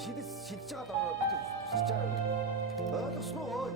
шидэж байгаа даа шидэж байгаа. Ойлгосноо ой.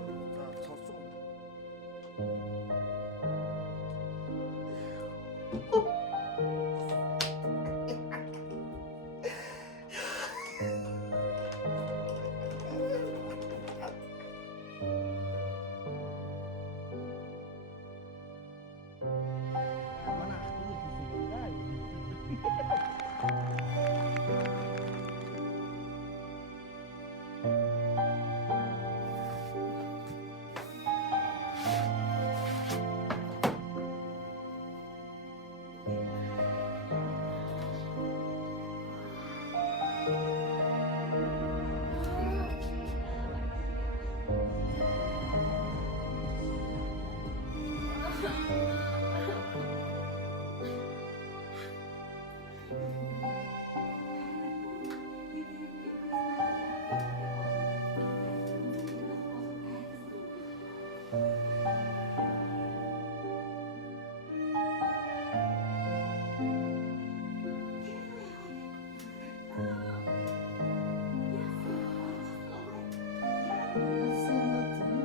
За сонсож байгаа.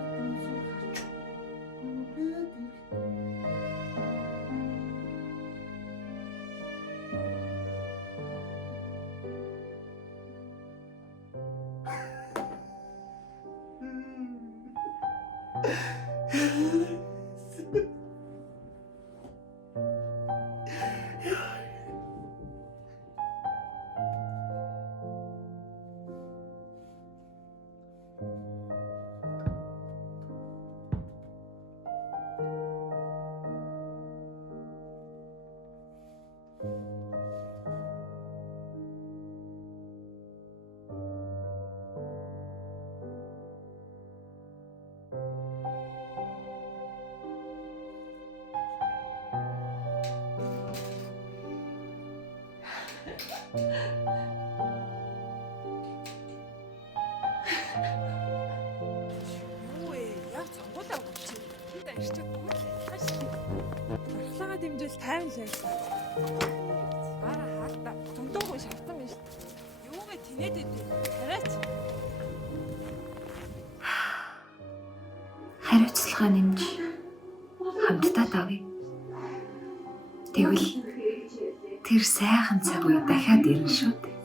Юу ээ, яг цонгуудаа болчих. Хэд ажиж байгаа шүү дээ. Бархлагаа дэмжээл тайван шаасан. Бара хаалтаа. Зөндөөгүй шалтан биш. Юугээ тинээд идэв. Арайч. Хариуцлага нэмж хамтдаа давъя. Тэгвэл тэр сайхан цаг үе дахиад ирнэ шүү дээ.